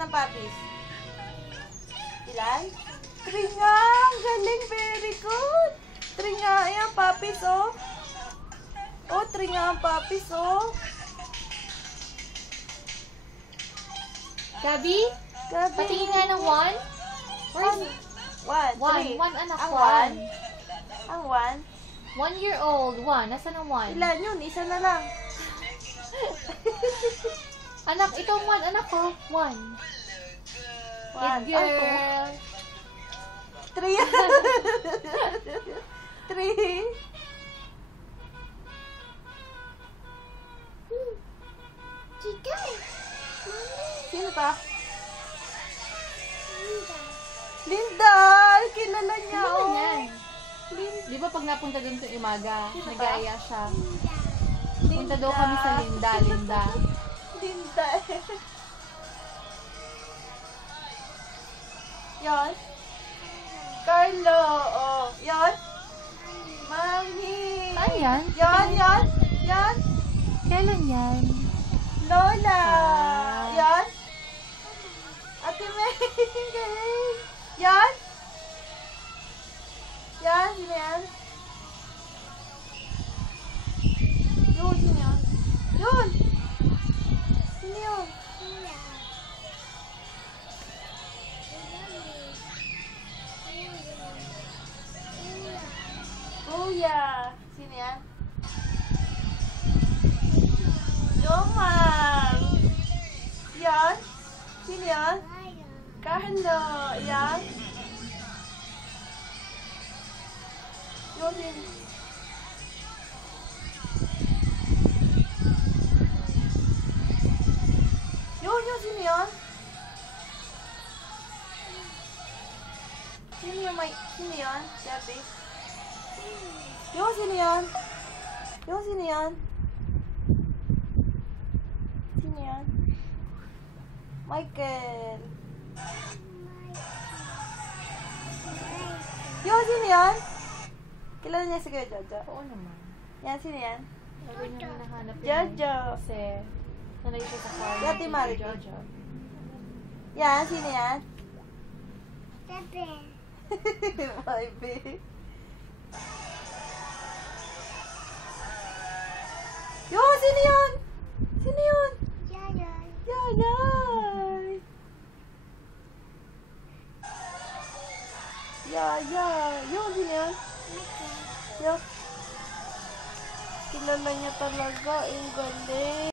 ng puppies? Ilan? 3 nga! Ang galing! Very good! 3 nga yan, puppies, oh. Oh, 3 nga ang puppies, oh. Gabi? Gabi. Patingin nga ng 1. Where's 1? 1 anak, ang 1. 1? Ang 1? 1 year old, 1. Nasaan ang 1? Ilan yun? Isa na lang. Anak, itong 1, anak ko. 1. Good girl. 3 yan. 3. Sino ta? Linda! Kilala niya, Ano oh. yan? Di ba pag napunta doon sa Imaga, nag-aaya siya. Punta daw kami sa Linda. Linda. Yon. Carlo. Oh. Yon. Mami. Saan yan? Yon. Kailan yan? Lola. Yon. Ate May. Galing. Yon. Yan. Sino yan? Yun. Sino yan? Yun. Sino yun? Kuya. Sino yan? Yomang. Yan. Sino yan? Carlo. Yan. Yun din. Yun. Sino yan? Sino yan? Gabi? Sino yan? Sino yan? Sino yan? Michael. Sino yan? Kilala niya si Kuya Jojo? Oo naman. Yan, sino yan? Sabi niya mo nahanap Jojo. Kasi, sanay siya sa farm. Yati Mari. Jojo. Yan, sino yan? Bebe. My baby. Sino yun? Sino yun? Yayay. Yayay. Yayay. Sino yan? Kilala niya talaga. Yung galing.